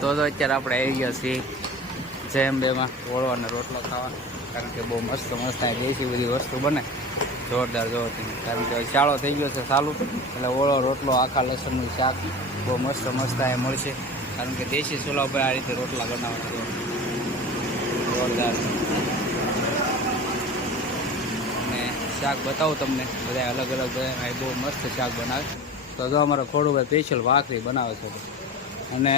તો તો અત્યારે આપણે આવી ગયા છીએ જેમ બેમાં ઓળો અને રોટલો ખાવા કારણ કે બહુ મસ્ત મસ્ત દેશી બધી વસ્તુ બને. જોરદાર જોરથી. કારણ કે શાળો થઈ ગયો છે ચાલુ. એટલે ઓળો, રોટલો, આખા લસણનું શાક બહુ મસ્ત મસ્ત એ મળશે. કારણ કે દેશી ચૂલા ઉપર આ રીતે રોટલા બનાવવાના જોરદાર. અને શાક બતાવું તમને. બધા અલગ અલગ બધા બહુ મસ્ત શાક બનાવે. તો જો અમારો ખોડુભાઈ સ્પેશિયલ ભાખરી બનાવે છે. અને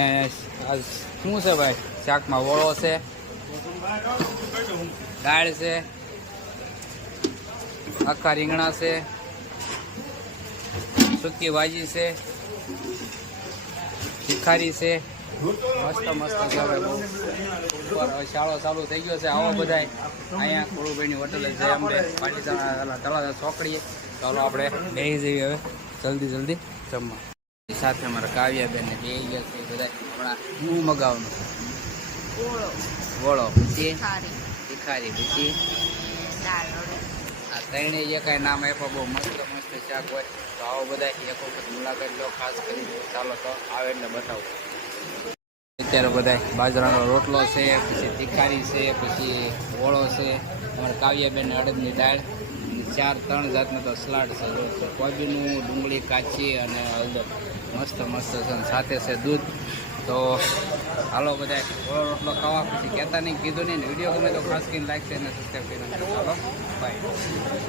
આ શું છે ભાઈ? શાકમાં વળો છે, દાળ છે, આખા રીંગણા છે, સૂકી ભાજી છે, ભિખારી છે. મસ્ત મસ્ત હવે શાળો ચાલુ થઈ ગયો છે, આવો બધાય. અહીંયા કોળુભાઈની હોટલે છે અમને પાટીદાણા તળાજા ચોકડીએ. ચાલો આપણે બે જઈએ હવે. જલ્દી જલ્દી જમવા. સાથે અમારા કાવ્યાબેન બે ગયા છે બધા હમણાં હું મગાવવાનું વળો. પછી? તીખારી પછી આ ત્રણેય કાંઈ નામ આપ્યા બહુ મસ્ત મસ્ત શાક હોય. તો આવો બધા એક વખત મુલાકાત લો ખાસ કરી ચાલો તો આવે એટલે બતાવો. અત્યારે બધા બાજરાનો રોટલો છે પછી તીખારી છે પછી ઓળો છે. અમારે કાવ્યાબેન અડદની દાળ. ચાર ત્રણ જાતનું તો સલાડ છે. જો કોબીનું ડુંગળી કાચી અને હળદર. મસ્ત મસ્ત છે સાથે છે દૂધ. તો હાલો બધા ઓળો રોટલો ખાવા પછી કહેતા નહીં કીધું નહીં વીડિયો ગમે તો ખાસ કરીને લાઈક છે અને સબસ્ક્રાઈબ કરીને ચાલો બાય